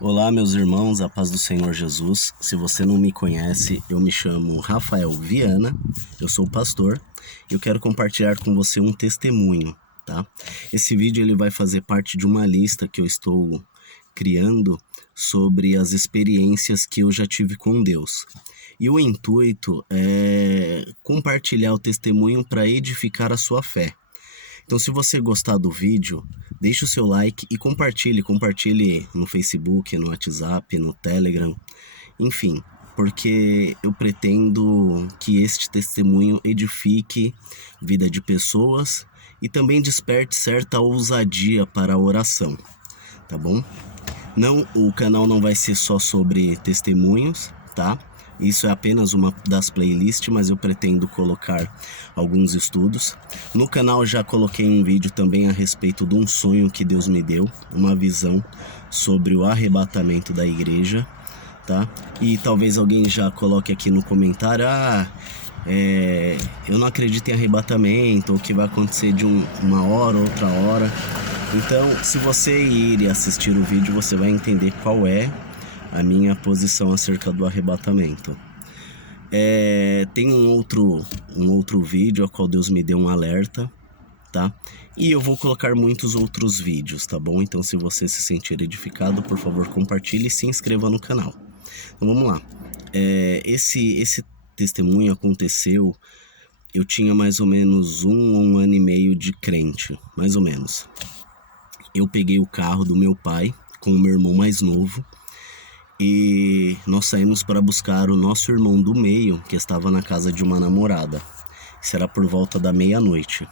Olá, meus irmãos, a paz do Senhor Jesus. Se você não me conhece, eu me chamo Rafael Viana, eu sou pastor e eu quero compartilhar com você um testemunho, tá? Esse vídeo ele vai fazer parte de uma lista que eu estou criando sobre as experiências que eu já tive com Deus. E o intuito é compartilhar o testemunho para edificar a sua fé. Então, se você gostar do vídeo, deixe o seu like e compartilhe no Facebook, no WhatsApp, no Telegram, enfim, porque eu pretendo que este testemunho edifique a vida de pessoas e também desperte certa ousadia para a oração, tá bom? Não, o canal não vai ser só sobre testemunhos, tá? Isso é apenas uma das playlists, mas eu pretendo colocar alguns estudos. No canal já coloquei um vídeo também a respeito de um sonho que Deus me deu, uma visão sobre o arrebatamento da igreja, tá? E talvez alguém já coloque aqui no comentário, eu não acredito em arrebatamento, ou que vai acontecer de uma hora, outra hora. Então, se você ir e assistir o vídeo, você vai entender qual é a minha posição acerca do arrebatamento. Tem um outro vídeo ao qual Deus me deu um alerta, tá? E eu vou colocar muitos outros vídeos, tá bom? Então, se você se sentir edificado, por favor, compartilhe e se inscreva no canal. Então, vamos lá. Esse testemunho aconteceu, eu tinha mais ou menos um ano e meio de crente, mais ou menos. Eu peguei o carro do meu pai com o meu irmão mais novo e nós saímos para buscar o nosso irmão do meio, que estava na casa de uma namorada. Isso era por volta da meia-noite.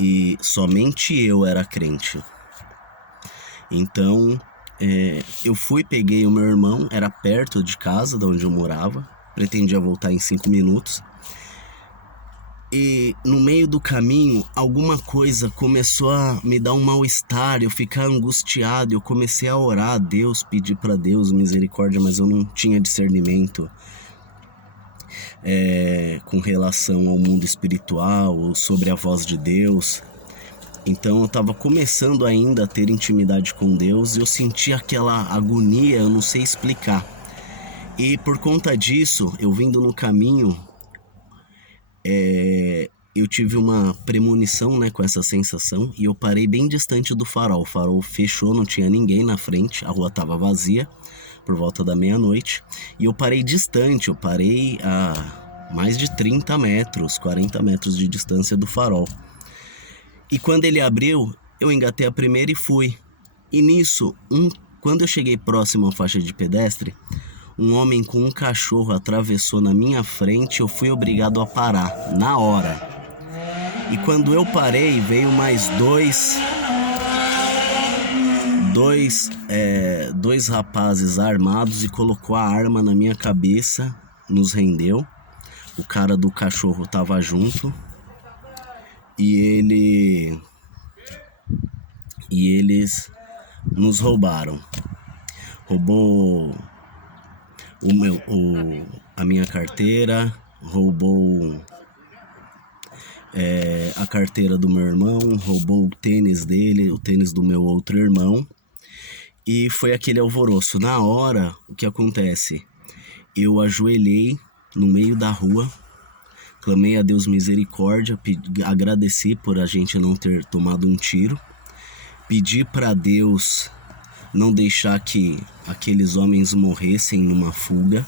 E somente eu era crente. Então, eu peguei o meu irmão, era perto de casa, de onde eu morava. Pretendia voltar em 5 minutos. E no meio do caminho, alguma coisa começou a me dar um mal-estar, eu ficar angustiado, eu comecei a orar a Deus, pedir para Deus misericórdia, mas eu não tinha discernimento com relação ao mundo espiritual ou sobre a voz de Deus. Então eu estava começando ainda a ter intimidade com Deus e eu sentia aquela agonia, eu não sei explicar. E por conta disso, eu vindo no caminho, eu tive uma premonição, né, com essa sensação, e eu parei bem distante do farol. O farol fechou, não tinha ninguém na frente, a rua estava vazia, por volta da meia-noite, e eu parei distante, eu parei a mais de 30 metros, 40 metros de distância do farol. E quando ele abriu, eu engatei a primeira e fui. E nisso, quando eu cheguei próximo à faixa de pedestre, um homem com um cachorro atravessou na minha frente, eu fui obrigado a parar, na hora. E quando eu parei, veio mais dois rapazes armados e colocou a arma na minha cabeça, nos rendeu. O cara do cachorro tava junto e eles nos roubaram. Roubou a minha carteira, roubou a carteira do meu irmão, roubou o tênis dele, o tênis do meu outro irmão, e foi aquele alvoroço. Na hora, o que acontece? Eu ajoelhei no meio da rua, clamei a Deus misericórdia, agradeci por a gente não ter tomado um tiro, pedi para Deus não deixar que aqueles homens morressem numa fuga,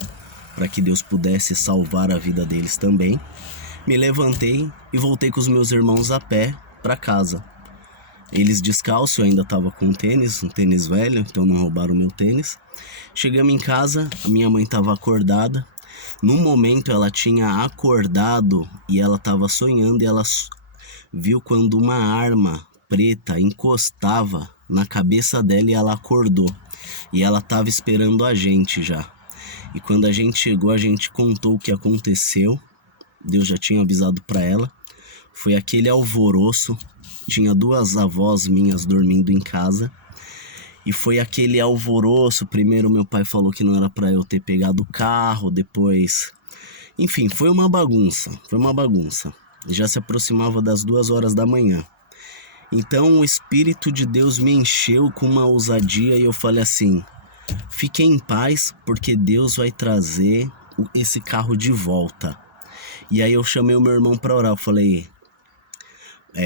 para que Deus pudesse salvar a vida deles também. Me levantei e voltei com os meus irmãos a pé para casa. Eles descalços, eu ainda estava com um tênis velho, então não roubaram meu tênis. Chegamos em casa, a minha mãe estava acordada. No momento ela tinha acordado e ela estava sonhando e ela viu quando uma arma preta encostava na cabeça dela e ela acordou. E ela estava esperando a gente já. E quando a gente chegou, a gente contou o que aconteceu. Deus já tinha avisado para ela. Foi aquele alvoroço. Tinha 2 avós minhas dormindo em casa. E foi aquele alvoroço. Primeiro meu pai falou que não era para eu ter pegado o carro. Depois... Enfim, foi uma bagunça. Já se aproximava das 2 horas da manhã. Então o Espírito de Deus me encheu com uma ousadia e eu falei assim: fique em paz, porque Deus vai trazer esse carro de volta. E aí eu chamei o meu irmão para orar, eu falei,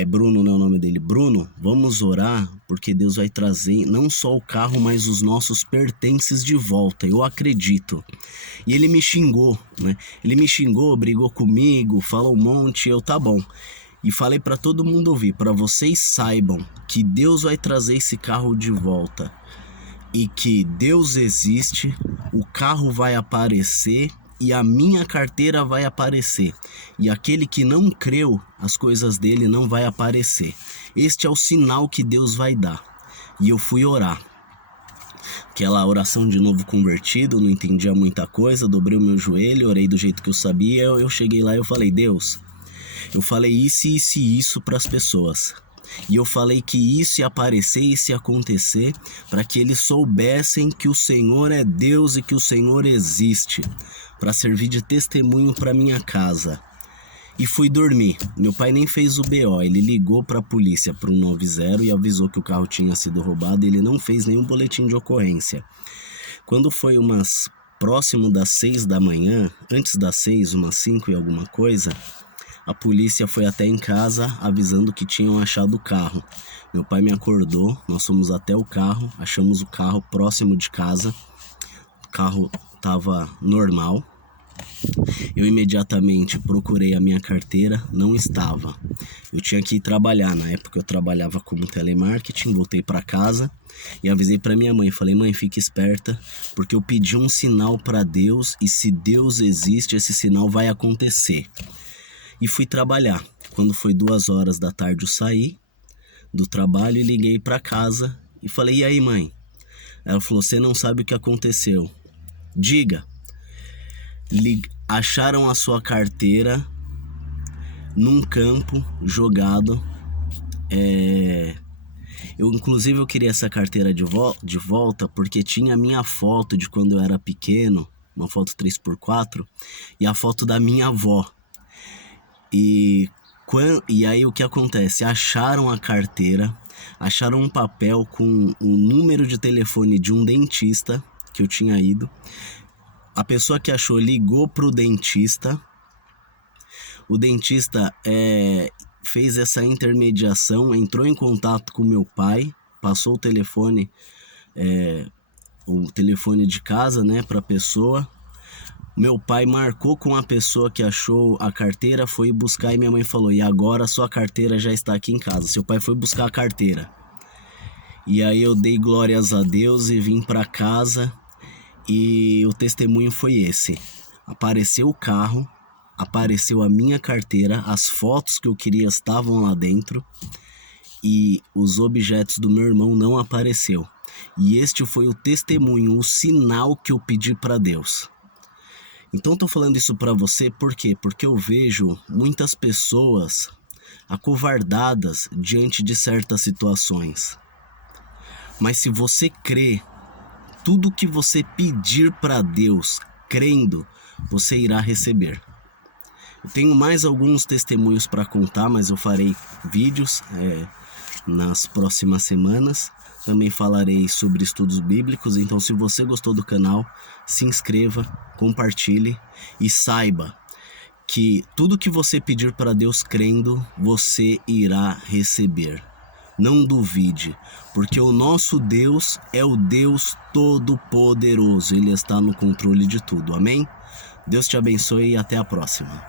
Bruno, não é o nome dele, Bruno, vamos orar, porque Deus vai trazer não só o carro, mas os nossos pertences de volta, eu acredito. E ele me xingou, né? Ele me xingou, brigou comigo, falou um monte, eu tá bom. E falei para todo mundo ouvir, para vocês saibam que Deus vai trazer esse carro de volta. E que Deus existe, o carro vai aparecer e a minha carteira vai aparecer. E aquele que não creu, as coisas dele não vai aparecer. Este é o sinal que Deus vai dar. E eu fui orar. Aquela oração de novo convertido, não entendia muita coisa, dobrei o meu joelho, orei do jeito que eu sabia. Eu cheguei lá e eu falei, Deus, eu falei isso e isso para as pessoas. E eu falei que isso ia aparecer, isso ia acontecer, para que eles soubessem que o Senhor é Deus e que o Senhor existe, para servir de testemunho para minha casa. E fui dormir. Meu pai nem fez o BO, ele ligou para a polícia, para o 190, e avisou que o carro tinha sido roubado. Ele não fez nenhum boletim de ocorrência. Quando foi próximo das 6 da manhã, antes das 6, umas 5 e alguma coisa, a polícia foi até em casa avisando que tinham achado o carro. Meu pai me acordou, nós fomos até o carro, achamos o carro próximo de casa. O carro estava normal. Eu imediatamente procurei a minha carteira, não estava. Eu tinha que ir trabalhar, na época eu trabalhava como telemarketing, voltei para casa e avisei para minha mãe, falei, mãe, fique esperta, porque eu pedi um sinal para Deus e se Deus existe, esse sinal vai acontecer. E fui trabalhar. Quando foi 2 horas da tarde eu saí do trabalho e liguei para casa e falei, e aí mãe? Ela falou, você não sabe o que aconteceu. Diga. Acharam a sua carteira num campo jogado. Inclusive eu queria essa carteira de volta porque tinha a minha foto de quando eu era pequeno, uma foto 3x4, e a foto da minha avó. E aí o que acontece? Acharam a carteira, acharam um papel com o número de telefone de um dentista que eu tinha ido. A pessoa que achou ligou pro dentista. O dentista fez essa intermediação, entrou em contato com meu pai, passou o telefone de casa, né, para a pessoa. Meu pai marcou com a pessoa que achou a carteira, foi buscar e minha mãe falou, e agora sua carteira já está aqui em casa. Seu pai foi buscar a carteira. E aí eu dei glórias a Deus e vim para casa e o testemunho foi esse. Apareceu o carro, apareceu a minha carteira, as fotos que eu queria estavam lá dentro e os objetos do meu irmão não apareceu. E este foi o testemunho, o sinal que eu pedi para Deus. Então tô falando isso para você por quê? Porque eu vejo muitas pessoas acovardadas diante de certas situações. Mas se você crê, tudo que você pedir para Deus, crendo, você irá receber. Eu tenho mais alguns testemunhos para contar, mas eu farei vídeos nas próximas semanas. Também falarei sobre estudos bíblicos, então se você gostou do canal, se inscreva, compartilhe e saiba que tudo que você pedir para Deus crendo, você irá receber. Não duvide, porque o nosso Deus é o Deus Todo-Poderoso, Ele está no controle de tudo, amém? Deus te abençoe e até a próxima.